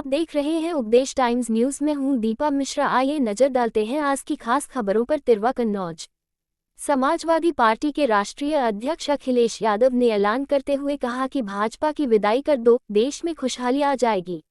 आप देख रहे हैं उपदेश टाइम्स न्यूज में हूं दीपा मिश्रा। आइए नजर डालते हैं आज की खास खबरों पर। तिरवा कन्नौज। समाजवादी पार्टी के राष्ट्रीय अध्यक्ष अखिलेश यादव ने ऐलान करते हुए कहा कि भाजपा की विदाई कर दो, देश में खुशहाली आ जाएगी।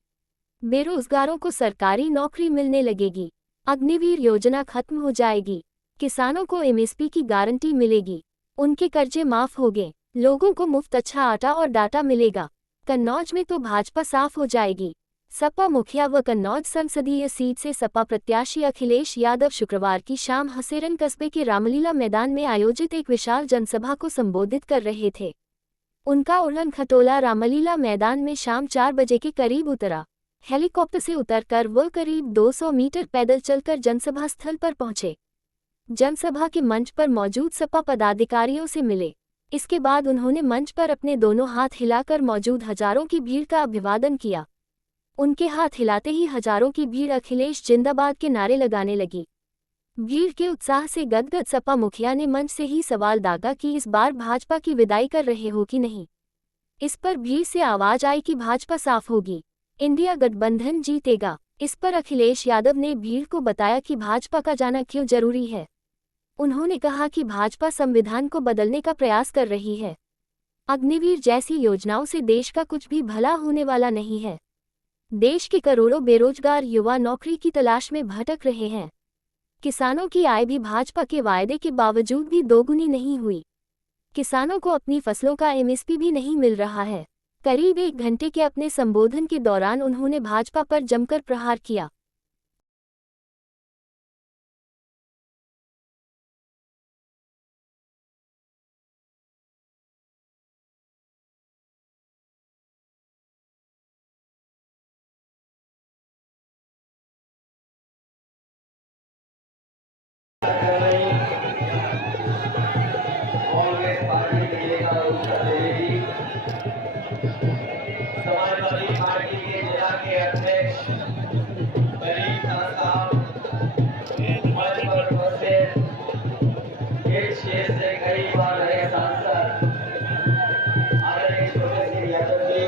बेरोजगारों को सरकारी नौकरी मिलने लगेगी। अग्निवीर योजना खत्म हो जाएगी। किसानों को एमएसपी की गारंटी मिलेगी। उनके कर्जे माफ होंगे। लोगों को मुफ्त अच्छा आटा और डाटा मिलेगा। कन्नौज में तो भाजपा साफ हो जाएगी। सपा मुखिया व कन्नौज संसदीय सीट से सपा प्रत्याशी अखिलेश यादव शुक्रवार की शाम हसेरन कस्बे के रामलीला मैदान में आयोजित एक विशाल जनसभा को संबोधित कर रहे थे। उनका उड़न खटोला रामलीला मैदान में शाम 4 बजे के करीब उतरा। हेलीकॉप्टर से उतरकर वो करीब 200 मीटर पैदल चलकर जनसभा स्थल पर पहुंचे। जनसभा के मंच पर मौजूद सपा पदाधिकारियों से मिले। इसके बाद उन्होंने मंच पर अपने दोनों हाथ हिलाकर मौजूद हजारों की भीड़ का अभिवादन किया। उनके हाथ हिलाते ही हजारों की भीड़ अखिलेश जिंदाबाद के नारे लगाने लगी। भीड़ के उत्साह से गदगद सपा मुखिया ने मंच से ही सवाल दागा कि इस बार भाजपा की विदाई कर रहे हो कि नहीं। इस पर भीड़ से आवाज आई कि भाजपा साफ होगी, इंडिया गठबंधन जीतेगा। इस पर अखिलेश यादव ने भीड़ को बताया कि भाजपा का जाना क्यों जरूरी है। उन्होंने कहा कि भाजपा संविधान को बदलने का प्रयास कर रही है। अग्निवीर जैसी योजनाओं से देश का कुछ भी भला होने वाला नहीं है। देश के करोड़ों बेरोजगार युवा नौकरी की तलाश में भटक रहे हैं। किसानों की आय भी भाजपा के वायदे के बावजूद भी दोगुनी नहीं हुई। किसानों को अपनी फसलों का एमएसपी भी नहीं मिल रहा है। करीब 1 घंटे के अपने संबोधन के दौरान उन्होंने भाजपा पर जमकर प्रहार किया। समाजवादी पार्टी के जिला के अध्यक्ष गरीब खान साहब मंच पर उपस्थित इस क्षेत्र से कई बार रहे सांसद आदरणीय छोटे सिंह यादव जी,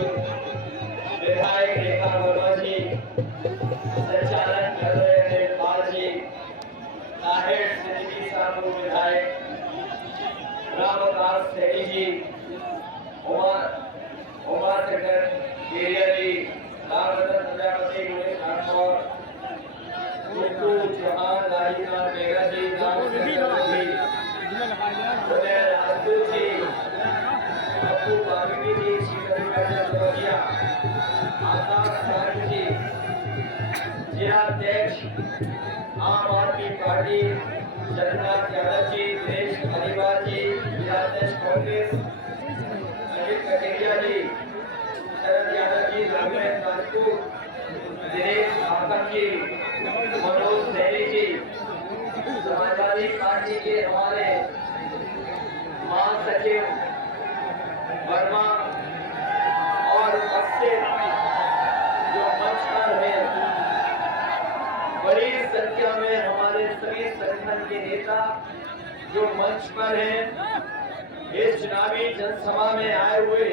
विधायक रेखा वर्मा जी, संचालन कर रहे नेपाल जी, ताहिर सिद्दीकी साहब विधायक, रामदास सेठी जी, उमा शेखर केरिया जी, रामरतन प्रजापति, मुकेश राठौर, गुड्डू चौहान, राजीनाथ मेघा जी, रामचंद्र जी, उदय राजपूत जी, अप्पू बागड़ी जी, श्रीधर जोगिया, आकाश सारंग जी, जिलाध्यक्ष आम आदमी पार्टी जगन्नाथ यादव जी, दिनेश धालीवाल जी, जिलाध्यक्ष कांग्रेस अनिल कटेरिया जी, शरद यादव जी, रामनाथ राजपूत, दिनेश भाकर जी, मनोज सैनी जी, समाजवादी पार्टी के हमारे महासचिव वर्मा और उपस्थित जो मंच पर हैं, बड़ी संख्या में हमारे सभी संगठन के नेता जो मंच पर हैं, इस चुनावी जनसभा में आए हुए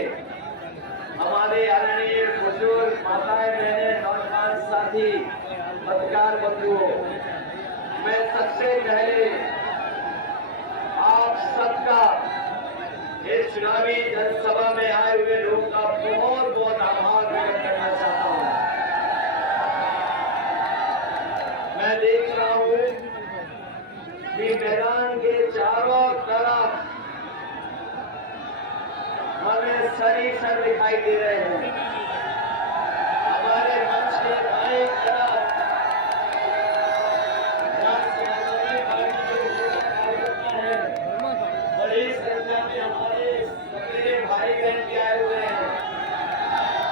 हमारे आदरणीय बुजुर्ग माताएं, बहनें, नौजवान साथी, पत्रकार बंधुओं, मैं सबसे पहले आप सबका इस चुनावी जनसभा में आए हुए लोगों का बहुत बहुत आभार व्यक्त करना चाहता हूं। मैं देख रहा हूं कि मैदान के चारों तरफ हमें सरी सर दिखाई दे रहे हैं। हमारे मंच के दाएं तरफ समाजवादी पार्टी के कार्यकर्ता हैं, बड़ी संख्या में हमारे सपेरे भाई बहन के आए हुए हैं।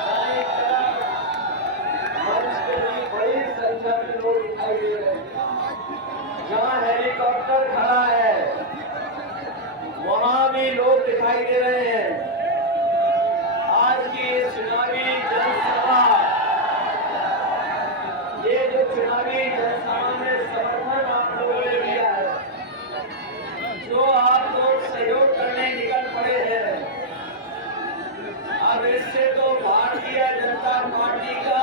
दाएं तरफ मंच पे भी बड़ी संख्या में लोग दिखाई दे रहे हैं। जहां हेलीकॉप्टर खड़ा है वहां भी लोग दिखाई दे रहे हैं। आज की चुनावी जनसभा, ये जो चुनावी जनसभा में समर्थन आप लोगों ने दिया है, जो आप लोग सहयोग करने निकल पड़े हैं, अब इससे तो भारतीय जनता पार्टी का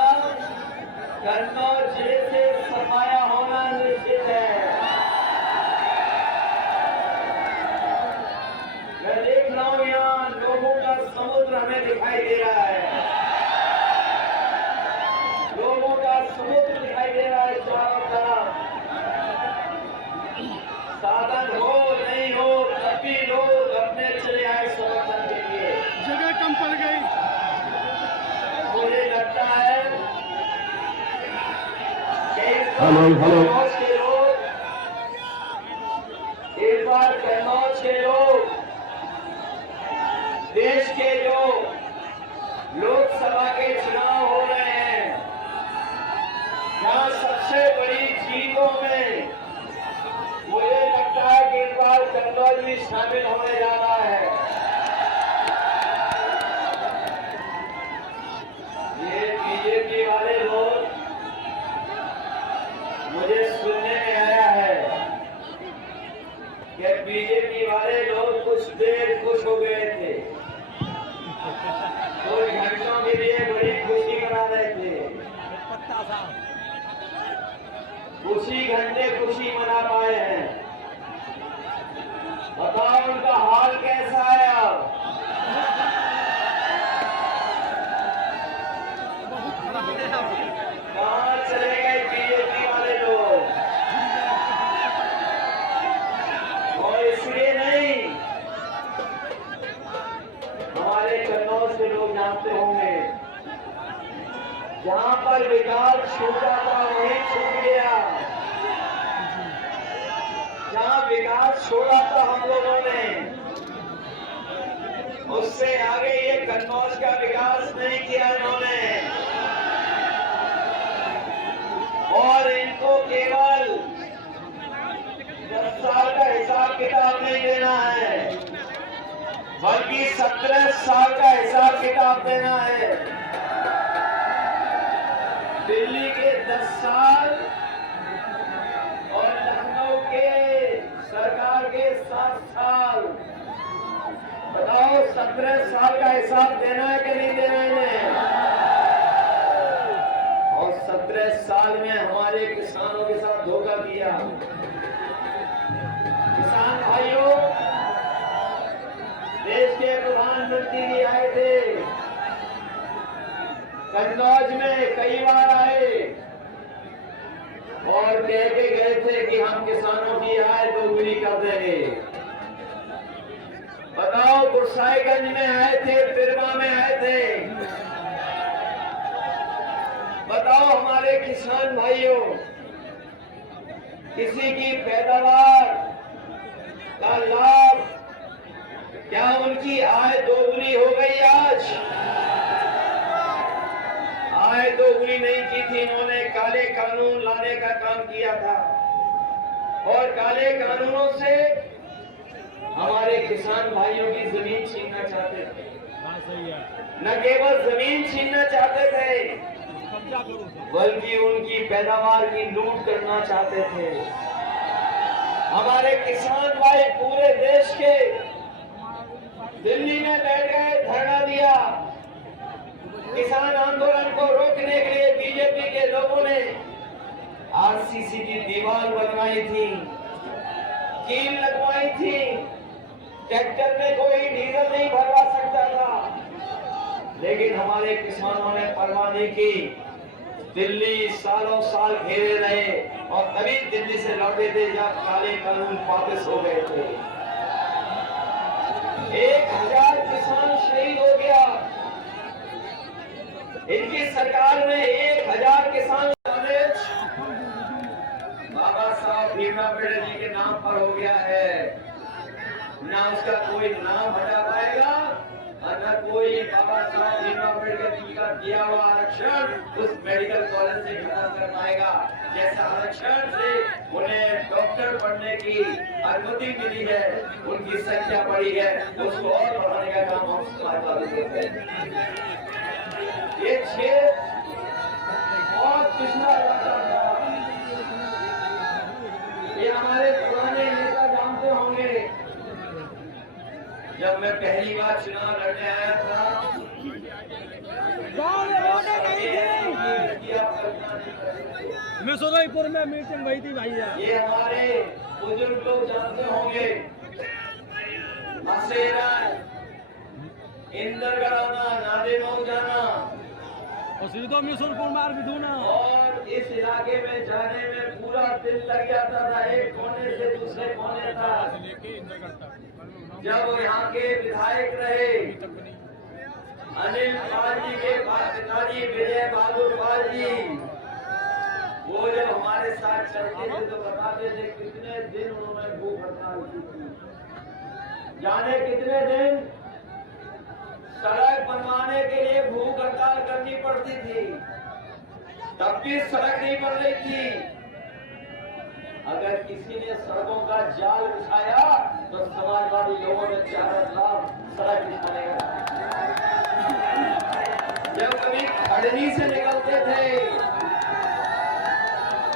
दिखाई दे रहा है, लोगों का समुद्र दिखाई दे रहा है चारों तरफ। साधन हो नहीं हो तब भी लोग अपने चले आए समर्थन के लिए। जगह कम पड़ गई। मुझे लगता है कि इस बार कन्नौज के लोग देश के जो लोकसभा के चुनाव हो रहे हैं, जहां सबसे बड़ी जीतों में मुझे लगता है कि इस बार कन्नौज भी शामिल होने जा रहा है। ये बीजेपी वाले लोग, मुझे सुनने में आया है कि बीजेपी वाले लोग कुछ देर खुश हो गए थे, कुछ घंटों के लिए बड़ी खुशी मना रहे थे, उसी घंटे खुशी मना पाए हैं। बताओ उनका हाल कैसा है अब? कहां चले गए बीजेपी वाले लोग? और इसलिए नहीं, हमारे कन्नौज के लोग जानते होंगे, जहां पर विकास छूटा था वहीं छूट गया। जहां विकास छोड़ा था हम लोगों ने, उससे आगे ये कन्नौज का विकास नहीं किया इन्होंने। और इनको केवल 10 साल का हिसाब किताब नहीं देना है, बल्कि 17 साल का हिसाब किताब देना है। दिल्ली के 10 साल और लखनऊ के सरकार के 7 साल, बताओ 17 साल का हिसाब देना है कि नहीं देना है इन्हें? और 17 साल में हमारे किसानों के साथ धोखा किया। किसान भाइयों, देश के प्रधानमंत्री भी आए थे, कन्नौज में कई बार आए और कह के गए थे कि हम किसानों की आय दोगुनी कर देंगे। बताओ, गुरसाईगंज में आए थे, बिरवा में आए थे। बताओ हमारे किसान भाइयों, किसी की पैदावार का लाभ, क्या उनकी आय दोगुनी हो गई? आज आय दोगुनी नहीं की थी इन्होंने, काले कानून लाने का काम किया था। और काले कानूनों से हमारे किसान भाइयों की जमीन छीनना चाहते थे। न केवल जमीन छीनना चाहते थे, बल्कि उनकी पैदावार की लूट करना चाहते थे। हमारे किसान भाई पूरे देश के दिल्ली में बैठ गए, धरना दिया। किसान आंदोलन को रोकने के लिए बीजेपी के लोगों ने आरसीसी की दीवार बनवाई थी, कील लगवाई थी, ट्रैक्टर में कोई डीजल नहीं भरवा सकता था। लेकिन हमारे किसानों ने परवाह नहीं की, दिल्ली सालों साल घेरे रहे और तभी दिल्ली से लौटे थे जब काले कानून वापस हो गए थे। 1000 किसान शहीद हो गया। इनकी सरकार में 1000 किसान बाबा साहब भीमराव अम्बेडकर जी के नाम पर हो गया है। ना उसका कोई नाम हटा पाएगा और न कोई बाबा साहब भीमराव अम्बेडकर जी का दिया हुआ आरक्षण उस मेडिकल कॉलेज से खत्म कर पाएगा। जैसा आरक्षण से उन्हें डॉक्टर पढ़ने की अनुमति मिली है, उनकी संख्या बढ़ी है, उसको और बढ़ाने का काम हम समाजवादी करते हैं। ये क्षेत्र बहुत पिछड़ा इलाका था। ये हमारे पुराने नेता जानते होंगे, जब मैं पहली बार चुनाव लड़ने आया था, मैं सोलापुर में मीटिंग हुई थी भैया। ये हमारे बुजुर्ग लोग जानते होंगे, मसेरा इंदरगढ़ आना, नादेमऊ जाना और सीधो मिसुरपुर मार भी दूना। और इस इलाके में जाने में पूरा दिन लग जाता था, एक कोने से दूसरे कोने तक। जब यहाँ के विधायक रहे अनिल पाल जी के पिताजी विजय बहादुर पाल जी, वो जब हमारे साथ चलते थे तो बताते थे कितने दिन उन्होंने भूख हड़ताल की थी। जाने कितने दिन सड़क बनवाने के लिए भूख हड़ताल करनी पड़ती थी, तब भी सड़क नहीं बन रही थी। अगर किसी ने सड़कों का जाल बिछाया तो समाजवादी लोगों ने चारों तरफ सड़क बिछाने। जब कभी खड़नी से निकलते थे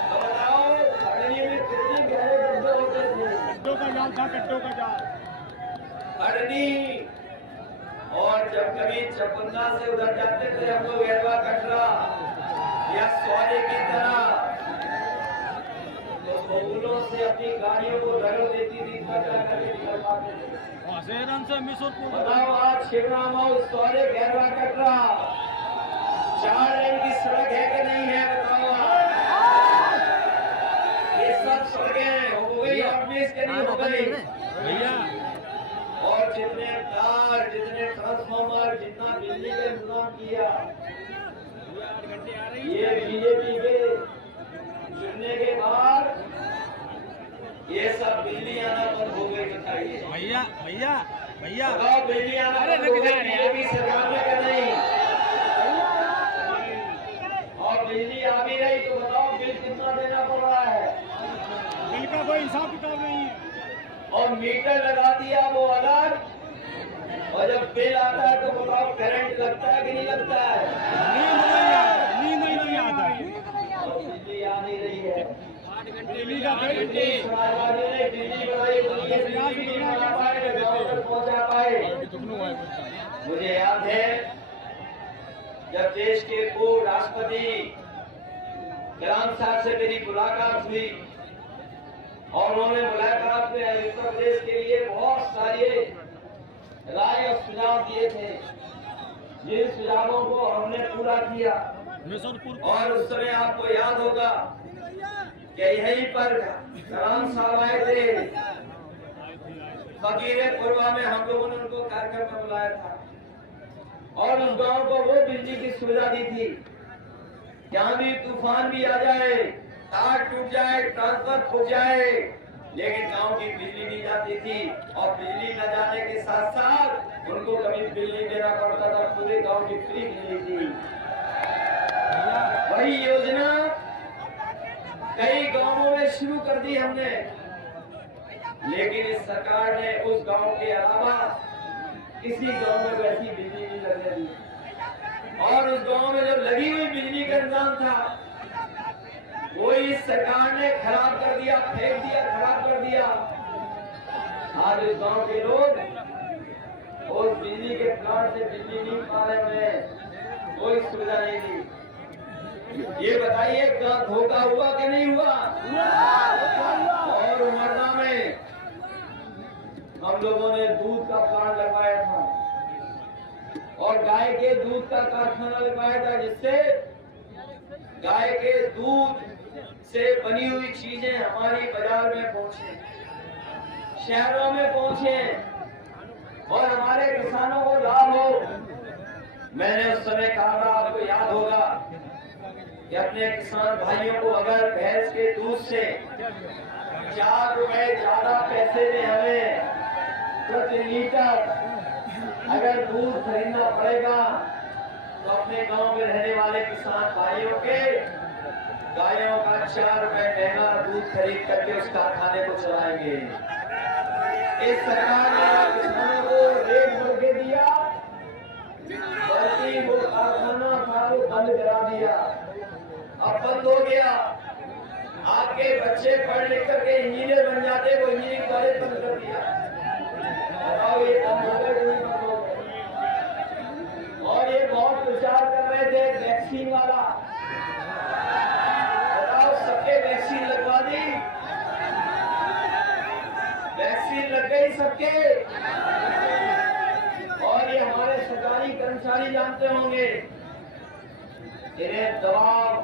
तो बताओ खड़नी में कितने गहरे गड्ढे होते थे। गड्ढों का जाल था, गड्ढों का जाल। खड़नी। और जब कभी चपुंदा से उधर जाते थे हम लोग एरवा कटरा या सौदे की तरह, तो बबूलों से अपनी गाड़ियों को रगड़ देती थी, खड़ा करके निकल पाते थे। सेरन से मिसुरपुर। बताओ आज शिवराम सौदे गैरवा कटरा 4 लेन की सड़क है कि नहीं है, बताओ आप। ये सब सड़कें हो गई और भी इसके नहीं हो गई भैया। और जितने तार, जितने ट्रांसफार्मर, जितना बिजली का इंतजाम किया, ये बीजेपी के चुनने के बाद ये सब बिजली आना बंद हो गई। बताइए भैया भैया भैया। बताओ बिजली आना बंद हो गई बीजेपी सरकार में क्या नहीं। और बिजली आ भी रही तो बताओ बिल कितना देना पड़ रहा है। बिल का कोई हिसाब किताब नहीं है। और मीटर लगा दिया वो अलग, और जब बिल आता है तो बताओ करंट लगता है कि नहीं लगता है। नींद नहीं आता। और बिजली आ नहीं रही है। बिजली का बिल समाजवादी ने बिजली बनाई, बिजली नहीं बना पाए, गाँव तक पहुँचा पाए। मुझे याद है जब देश के पूर्व राष्ट्रपति कलाम साहब से मेरी मुलाकात हुई और उन्होंने मुलाकात में उत्तर प्रदेश के लिए बहुत सारे राय और सुझाव दिए थे, जिन सुझावों को हमने पूरा किया। और उस समय आपको याद होगा कि यहीं पर कलाम साहब आए थे फकीरपुरवा में, हम लोगों ने उनको कार्यक्रम में बुलाया था और उस गांव को वो बिजली की सुविधा दी थी। जहां भी तूफान भी आ जाए, तार टूट जाए, ट्रांसफर खो जाए, लेकिन गांव की बिजली नहीं जाती थी। और बिजली न जाने के साथ साथ उनको कभी बिल नहीं देना पड़ता था, पूरे गांव की फ्री बिजली थी। वही योजना कई गांवों में शुरू कर दी हमने, लेकिन इस सरकार ने उस गांव के अलावा किसी गांव में वैसी बिजली नहीं लगने दी। और उस गांव में जो लगी हुई बिजली का इंतजाम था वो इस सरकार ने खराब कर दिया, फेंक दिया, खराब कर दिया। आज उस गांव के लोग उस बिजली के प्लांट से बिजली नहीं पा रहे हैं, कोई सुविधा नहीं दी। ये बताइए धोखा हुआ कि नहीं हुआ। और उमरना में हम लोगों ने दूध का प्लांट लगवाया था और गाय के दूध का कारखाना लगवाया था, जिससे गाय के दूध से बनी हुई चीजें हमारी बाजार में पहुंचे, शहरों में पहुंचे और हमारे किसानों को लाभ हो। मैंने उस समय कहा था, आपको याद होगा कि अपने किसान भाइयों को अगर भैंस के दूध से 4 रुपए ज्यादा पैसे में हमें प्रति लीटर अगर दूध खरीदना पड़ेगा तो अपने गांव में रहने वाले किसान भाइयों के गायों का 4 रुपए महंगा दूध खरीद करके उस कारखाने को चलाएंगे। इस सरकार ने किसानों को रेट बढ़ के दिया, बल्कि वो कारखाना था वो बंद करा दिया। अब बंद हो गया, आपके बच्चे पढ़ लिख करके इंजीनियर बन जाते, वो इंजीनियरिंग कॉलेज बंद कर दिया। बताओ ये बंद हो गए नहीं बंद हो गए। और ये बहुत प्रचार कर रहे थे वैक्सीन वाला, बताओ सबके वैक्सीन लगवा दी, वैक्सीन लग गई सबके। और ये हमारे सरकारी कर्मचारी जानते होंगे, इन्हें दबाव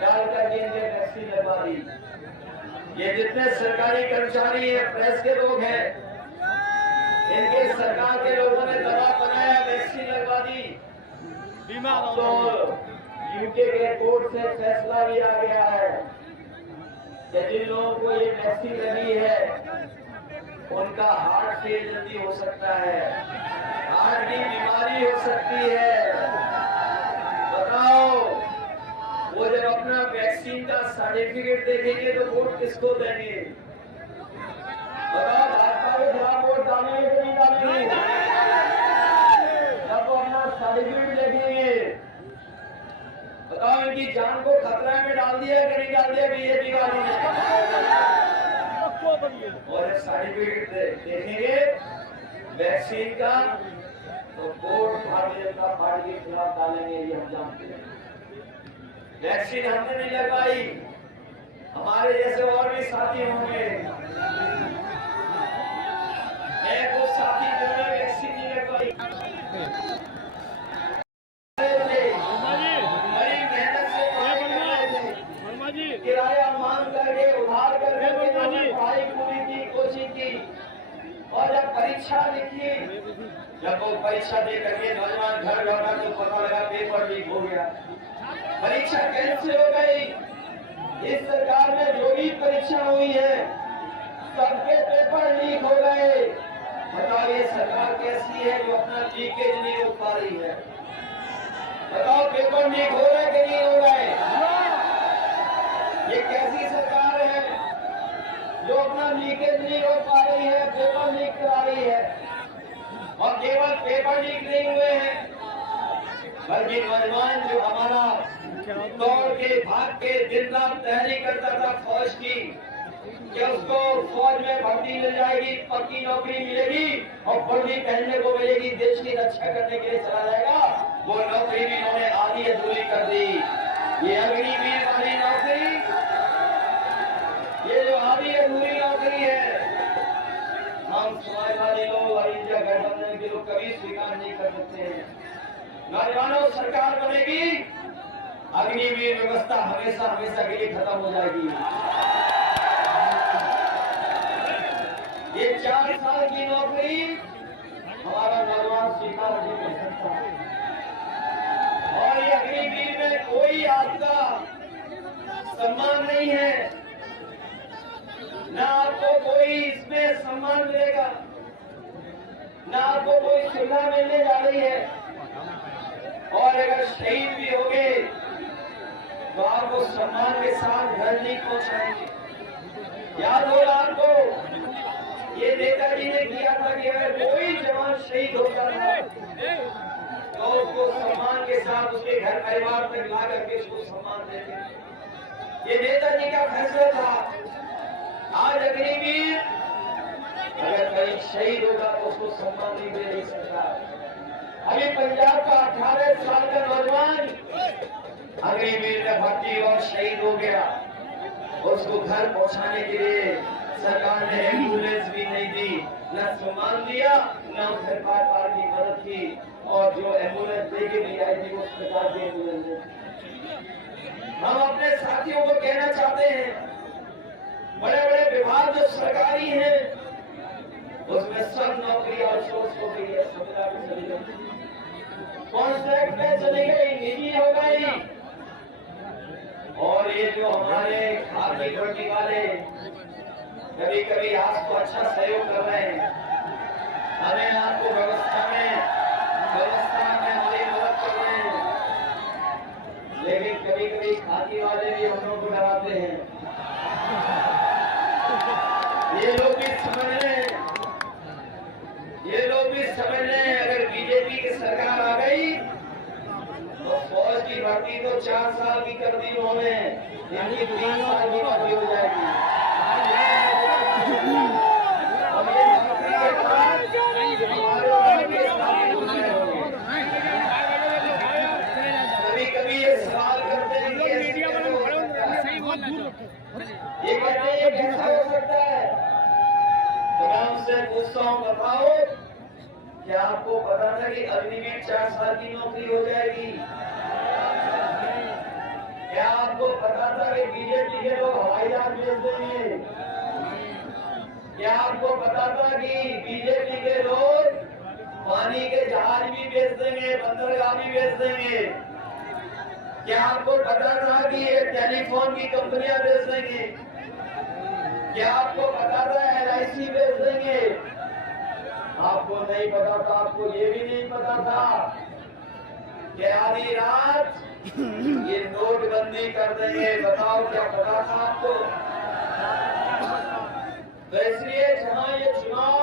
डाल करके इनके वैक्सीन लगवा दी। ये जितने सरकारी कर्मचारी हैं, प्रेस के लोग हैं, इनके सरकार के लोगों ने दबाव बनाया, वैक्सीन लगवा दी। तो यूके के कोर्ट से फैसला भी आ गया है कि जिन लोगों को ये वैक्सीन लगी है उनका हार्ट फेल जल्दी हो सकता है, हार्ट की बीमारी हो सकती है। बताओ, वो जब अपना वैक्सीन का सर्टिफिकेट देखेंगे तो वोट किसको देंगे? बताओ, भाजपा के खिलाफ वोट डालेंगे कि नहीं डालेंगे? जब वो अपना सर्टिफिकेट देखेंगे, बताओ इनकी जान को खतरा में डाल दिया कि नहीं डाल दिया बीजेपी वालों ने? और सर्टिफिकेट देखेंगे वैक्सीन का तो वोट भारतीय जनता पार्टी के खिलाफ डालेंगे, ये हम जानते हैं। वैक्सीन हमने नहीं लगवाई, हमारे जैसे और भी साथी होंगे, कुछ साथी जिन्होंने वैक्सीन नहीं लगवाई, बड़ी मेहनत से पढ़ाई कर रहे थे, किराया मांग करके उधार करके पढ़ाई पूरी की, कोचिंग की, और जब परीक्षा लिखी, जब वो परीक्षा दे करके नौजवान घर लौटा तो पता लगा पेपर लीक हो गया, परीक्षा कैंसिल हो गई। इस सरकार में जो भी परीक्षा हुई है सबके पेपर लीक हो गए। बताओ, ये सरकार कैसी है जो अपना लीकेज नहीं रोक पा रही है? बताओ, पेपर लीक हो रहे कि नहीं हो रहे? ये कैसी सरकार है जो अपना लीकेज नहीं रोक पा रही है, पेपर लीक करा रही है? और केवल पेपर लीक नहीं हुए हैं, बल्कि नौजवान जो हमारा दौड़ के भाग के दिन रात तैयारी करता था फौज की कि उसको फौज में भर्ती मिल जाएगी, पक्की नौकरी मिलेगी और वर्दी पहनने को मिलेगी, देश की रक्षा करने के लिए चला जाएगा, वो नौकरी भी इन्होंने आधी अधूरी कर दी। ये अग्निवीर वाली नौकरी, ये जो आधी अधूरी नौकरी है, हम समाजवादी लोग और इंडिया गठबंधन के लोग कभी स्वीकार नहीं कर सकते हैं। नौजवानों, सरकार बनेगी, अग्निवीर व्यवस्था हमेशा हमेशा के लिए खत्म हो जाएगी। ये 4 साल की नौकरी हमारा नौजवान स्वीकार नहीं कर सकता, और ये अग्निवीर में कोई आपका सम्मान नहीं है, ना आपको कोई इसमें सम्मान मिलेगा, ना आपको कोई सुविधा मिलने जा रही है, और अगर शहीद भी हो गए तो आपको सम्मान के साथ घर नहीं पहुंचाएंगे। याद हो आपको, ये नेताजी ने किया था कि अगर कोई जवान शहीद होता था तो उसको सम्मान के साथ उसके घर परिवार तक ला करके उसको सम्मान देते। ये नेताजी का फैसला था। आज अग्निवीर अगर कहीं शहीद होगा तो उसको सम्मान नहीं दे रही सरकार। अभी पंजाब का 18 साल का नौजवान अग्निवीर में भर्ती और शहीद हो गया, उसको घर पहुंचाने के लिए सरकार ने एम्बुलेंस भी नहीं दी, न सम्मान दिया, न सरकार की मदद की, और जो एम्बुलेंस लेके नहीं आई थी वो सरकार की एम्बुलेंस। हम अपने साथियों को कहना चाहते हैं, बड़े बड़े विभाग जो सरकारी हैं उसमें सब नौकरी आउटसोर्स हो गई है, कॉन्ट्रैक्ट पे चली गई, निजी हो गई। और ये जो हमारे खादी वर्दी वाले कभी कभी आपको अच्छा सहयोग कर रहे हैं, हमें आपको व्यवस्था में हमारी मदद कर रहे हैं, लेकिन कभी कभी खादी वाले भी हम लोग को डराते हैं। ये लोग भी समझ लें, अगर बीजेपी की सरकार आ गई तो फौज की भर्ती तो 4 साल की कर दी उन्होंने, इनकी 3 साल की भर्ती हो जाएगी। कभी कभी ये सवाल करते हैं कि ये कहते हैं ये कैसा हो सकता है? तो मैं उनसे पूछता हूँ, बताओ क्या आपको पता था कि अग्निवीर 4 साल की नौकरी हो जाएगी? क्या आपको पता था कि बीजेपी के लोग हवाई जहाज भेज देंगे? क्या आपको पता था कि बीजेपी के लोग पानी के जहाज भी बेच देंगे, बंदरगाह भी बेच देंगे? क्या आपको पता था कि ये टेलीफोन की कंपनियां बेच देंगे? क्या आपको पता था LIC बेच देंगे? आपको नहीं पता था, आपको ये भी नहीं पता था कि आधी रात ये नोटबंदी कर देंगे। बताओ क्या पता था आपको? तो इसलिए जहां ये चुनाव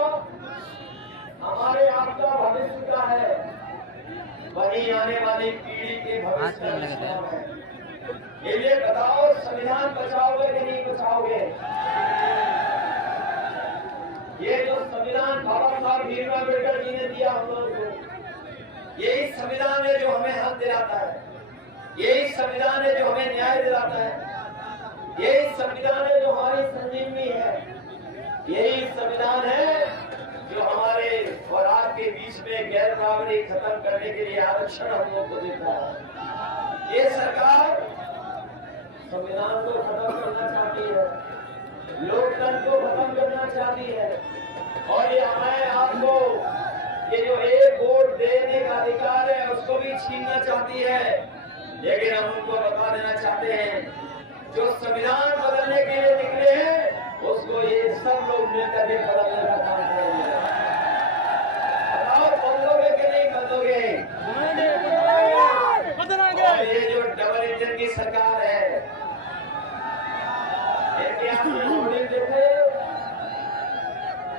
हमारे आपका भविष्य का है, वहीं आने वाली पीढ़ी के भविष्य का चुनाव है। ये बताओ, संविधान बचाओगे कि नहीं बचाओगे? ये जो संविधान बाबा साहब भीमराव अम्बेडकर जी ने दिया हम लोगों को, यही संविधान है जो हमें हक दिलाता है, यही संविधान है जो हमें न्याय दिलाता है, यही संविधान है जो हमारी संजीवनी है, यही संविधान है जो हमारे और आपके बीच में गैर बराबरी खत्म करने के लिए आरक्षण हम लोग को देता है। ये सरकार संविधान को खत्म करना चाहती है, लोकतंत्र को खत्म करना चाहती है, और ये हमें आपको ये जो एक वोट देने का अधिकार है उसको भी छीनना चाहती है। लेकिन हम उनको बता देना चाहते हैं, जो संविधान बदलने के लिए निकले हैं उसको ये सब लोग मिलकर के बदलने का काम करेंगे। बताओ, बदलोगे कि नहीं बदलोगे? और ये जो डबल इंजन की सरकार है, इनके आपने होर्डिंग देखे,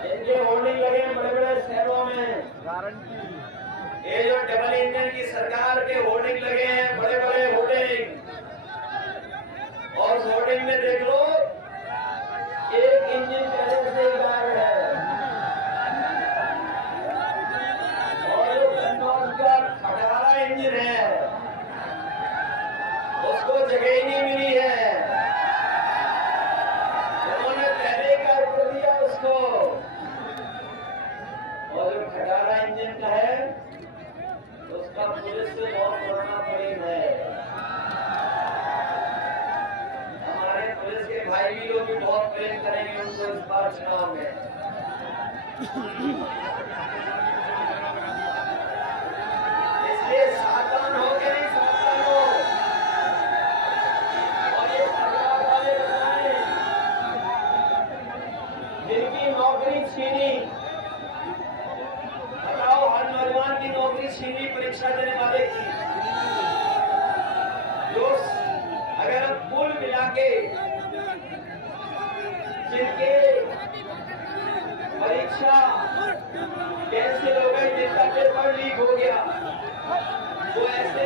इनके होर्डिंग लगे बड़े बड़े शहरों में। ये जो डबल इंजन की सरकार के होर्डिंग लगे हैं, बड़े बड़े होर्डिंग, और होर्डिंग में देख लो एक इंजन पहले से ही गायब है, और जो कन्नौज का 18 इंजन है उसको जगह ही नहीं मिली है, उन्होंने पहले ही गायब कर दिया उसको। और जो 18 इंजन का है उसका पुलिस से बहुत पुराना प्रेम है। हमारे पुलिस के भाई भी लोग भी बहुत प्रेम करेंगे उनको इस बार चुनाव में। इसलिए सावधान हो के नहीं, सावधान हो। और ये सरकार वाले बताएं, जिनकी नौकरी छीनी, बताओ, हर नौजवान की नौकरी छीनी परीक्षा देने वाले की, जो अगर हम कुल मिला के जिनके परीक्षा कैंसिल हो गई, जिनका पेपर लीक हो गया, वो ऐसे